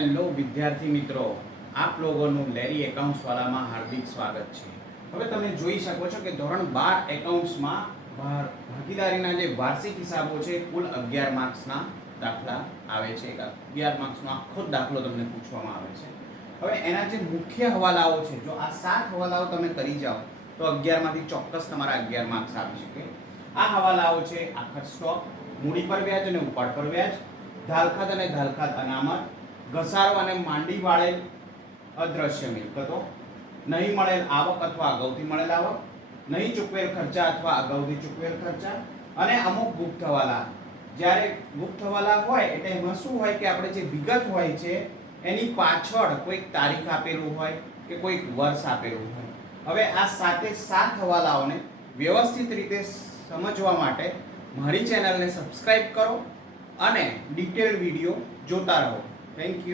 Hello વિદ્યાર્થી મિત્રો. આપ લોકોનું લેરી એકાઉન્ટ્સ વાળામાં હાર્દિક સ્વાગત છે. હવે તમે જોઈ શકો છો કે ધોરણ બાર એકાઉન્ટ્સમાં ભાગીદારીના જે વાર્ષિક હિસાબો છે, કુલ અગિયાર માર્ક્સના દાખલા આવે છે. અગિયાર માર્ક્સનો આખો દાખલો તમને પૂછવામાં આવે છે. હવે એના જે મુખ્ય હવાલાઓ છે, જો આ સાત હવાલાઓ તમે કરી જાઓ, તો અગિયારમાંથી ચોક્કસ તમારા અગિયાર માર્ક્સ આવી શકે. આ હવાલાઓ છે આખર સ્ટોક, મૂડી પર વ્યાજ અને ઉપાડ પર વ્યાજ ધાલખાત અને ધાલખાત અનામત ઘસારો અને માંડી વાળેલ અદ્રશ્ય મિલકતો નહીં મળેલ આવક અથવા અગાઉથી મળેલ આવક, નહીં ચૂકવેલ ખર્ચા અથવા અગાઉથી ચૂકવેલ ખર્ચા અને અમુક ગુપ્ત હવાલા જ્યારે ગુપ્ત હવાલા હોય એટલે એમાં શું હોય કે આપણે જે વિગત હોય છે, એની પાછળ કોઈક તારીખ આપેલું હોય કે કોઈક વર્ષ આપેલું હોય. હવે આ સાતે સાત હવાલાઓને વ્યવસ્થિત રીતે સમજવા માટે મારી ચેનલને સબસ્ક્રાઈબ કરો અને ડિટેલ વીડિયો જોતા રહો. Thank you.